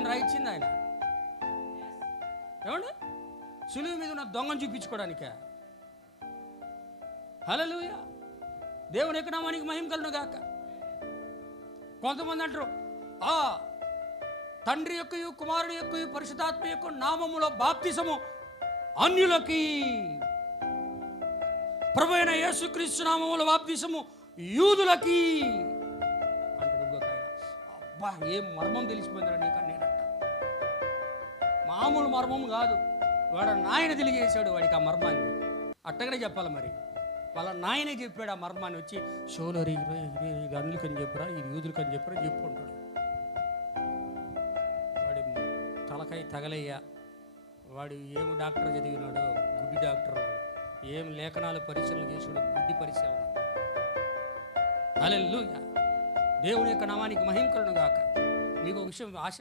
వాక్యాన్ని రాయించింది ఆయన. ఏమండి? సులువు మీద ఉన్న దొంగను చూపించుకోవడానికే. హల్లెలూయా. దేవుని యొక్క నామానికి మహిమ కలుగును గాక. కొంతమంది అంటారు, తండ్రి యొక్కయు కుమారుని యొక్కయు పరిశుద్ధాత్మ యొక్క నామములో బాప్తిసము అన్యులకి, ప్రభువైన యేసుక్రీస్తు నామములో బాప్తిసము యూదులకి అంటాడు ఇంకొక ఆయన. అబ్బా, ఏం మర్మం తెలిసిపోయిందిరా నీకని నేనంట. మామూలు మర్మం కాదు, వాడు నాయన తెలియజేశాడు వాడికి ఆ మర్మాన్ని. అట్టగానే చెప్పాలి మరి. వాళ్ళ నాయనే చెప్పాడు ఆ మర్మాన్ని. వచ్చి షోలరి ఇది అన్యులకని చెప్పరా, ఇది యూదులకని చెప్పరా చెప్పుకుంటాడు. వాడి తలకాయ తగలయ్యా. వాడు ఏం డాక్టర్ చదివినాడు, గుడ్డి డాక్టర్. వాడు ఏం లేఖనాలు పరిశీలన చేసాడు, గుడ్డి పరిశీలన. హల్లెలూయా. దేవుని యొక్క నామానికి మహిమ కలుగును గాక. మీకు ఒక విషయం ఆశ